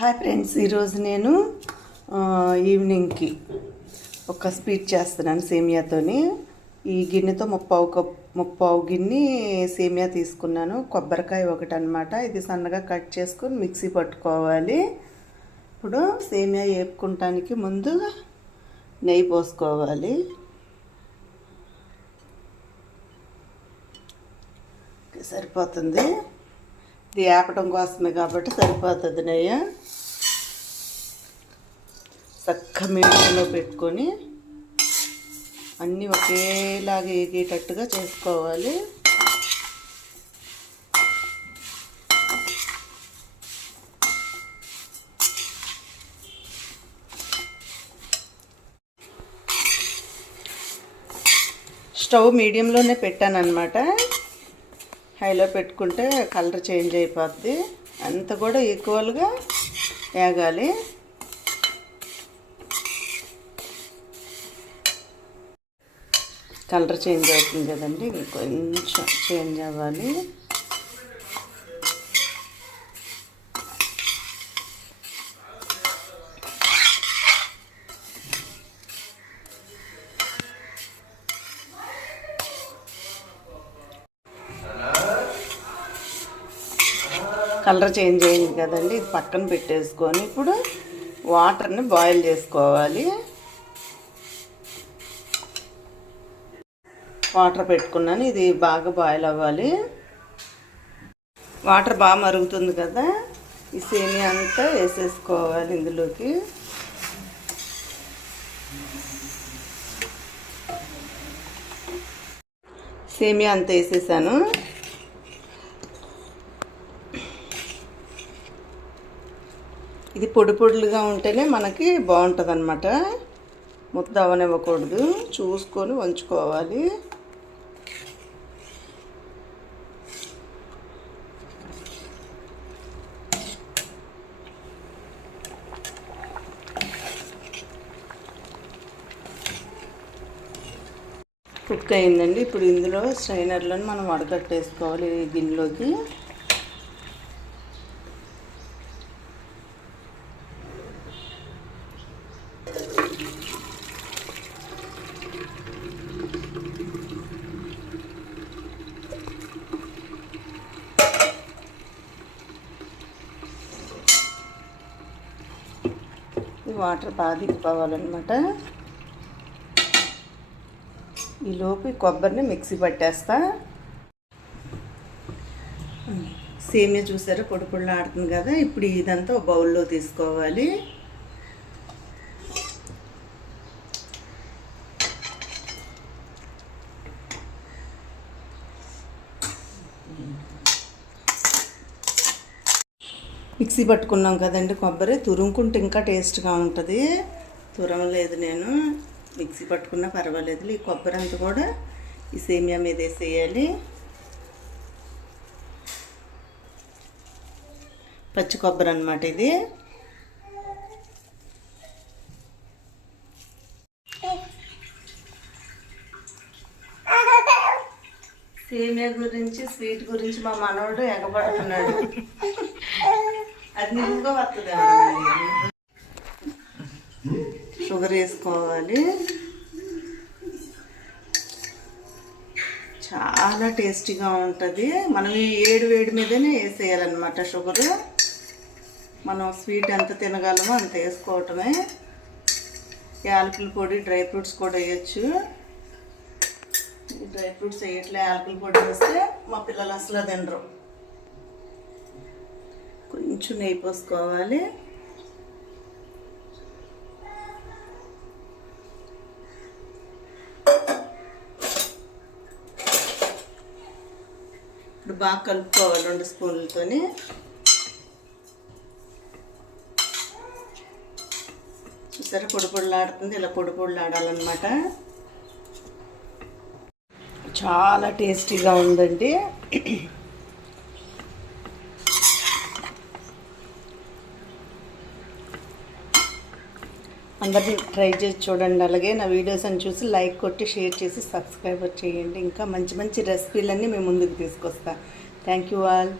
Hi friends, ఈరోజు నేను ఈవినింగ్కి ఒక స్వీట్ చేస్తున్నాను సేమియాతోని. ఈ గిన్నెతో ముప్పావు గిన్నె సేమియా తీసుకున్నాను. కొబ్బరికాయ ఒకటి అనమాట. ఇది సన్నగా కట్ చేసుకొని మిక్సీ పట్టుకోవాలి. ఇప్పుడు సేమియా వేపుకుంటానికి ముందు నెయ్యి పోసుకోవాలి. సరిపోతుంది, ఇది వేపడం కోసమే కాబట్టి సరిపోతుంది. నెయ్యి చక్క మీడియంలో పెట్టుకొని అన్నీ ఒకేలాగా ఎగేటట్టుగా చేసుకోవాలి. స్టవ్ మీడియంలోనే పెట్టాను అనమాట. హైలో పెట్టుకుంటే కలర్ చేంజ్ అయిపోద్ది. అంత కూడా ఈక్వల్గా వేగాలి. కలర్ చేంజ్ అవుతుంది కదండి, కొంచెం చేంజ్ అవ్వాలి. కలర్ చేంజ్ అయింది కదండి, ఇది పక్కన పెట్టేసుకొని ఇప్పుడు వాటర్ని బాయిల్ చేసుకోవాలి. వాటర్ పెట్టుకున్నాను, ఇది బాగా బాయిల్ అవ్వాలి. వాటర్ బాగా మరుగుతుంది కదా, ఈ సేమియా అంతా వేసేసుకోవాలి ఇందులోకి. సేమియా అంతా వేసేసాను. ఇది పొడి పొడులుగా ఉంటేనే మనకి బాగుంటుంది అన్నమాట. ముద్ద అవనివ్వకూడదు, చూసుకొని వంచుకోవాలి. కుక్ అయిందండి. ఇప్పుడు ఇందులో స్ట్రైనర్లను మనం వడకట్టేసుకోవాలి ఈ గిన్నెలోకి. వాటర్ బాగా దిగిపోవాలన్నమాట. ఈలోపు కొబ్బరిని మిక్సీ పట్టేస్తా. సేమియా చూసారా పొడి పొడిలా ఆడుతుంది కదా. ఇప్పుడు ఇదంతా ఒక బౌల్లో తీసుకోవాలి. మిక్సీ పట్టుకున్నాం కదండి కొబ్బరి, తురుముకుంటే ఇంకా టేస్ట్గా ఉంటుంది. తురమలేదు నేను, మిక్సీ పట్టుకున్నా పర్వాలేదు. ఈ కొబ్బరి అంతా కూడా ఈ సేమియా మీద వేసేయాలి. పచ్చి కొబ్బరి అన్నమాట ఇది. సేమియా గురించి స్వీట్ గురించి మా మనవడు ఎగబడుతున్నాడు. అది నిజంగా వస్తుంది. షుగర్ వేసుకోవాలి. చాలా టేస్టీగా ఉంటుంది. మనం ఈ వేడి మీదనే వేసేయాలన్నమాట షుగర్. మనం స్వీట్ ఎంత తినగలమో అంత వేసుకోవటమే. యాలకుల పొడి, డ్రై ఫ్రూట్స్ కూడా వేయచ్చు. డ్రై ఫ్రూట్స్ వేయట్లే, యాలకుల పొడి వేస్తే మా పిల్లలు అసలు తినరు. కొంచెం నెయ్యి పోసుకోవాలి. ఇప్పుడు బాగా కలుపుకోవాలి 2 స్పూన్లతోని. చూసారా పొడి పొడిలాడుతుంది, ఇలా పొడి పొడిలాడాలన్నమాట. చాలా టేస్టీగా ఉందండి. అందరినీ ట్రై చేసి చూడండి. అలాగే నా వీడియోస్ని చూసి లైక్ కొట్టి షేర్ చేసి సబ్స్క్రైబ్ చేయండి. ఇంకా మంచి మంచి రెసిపీలన్నీ మేము ముందుకు తీసుకొస్తాను. Thank you all.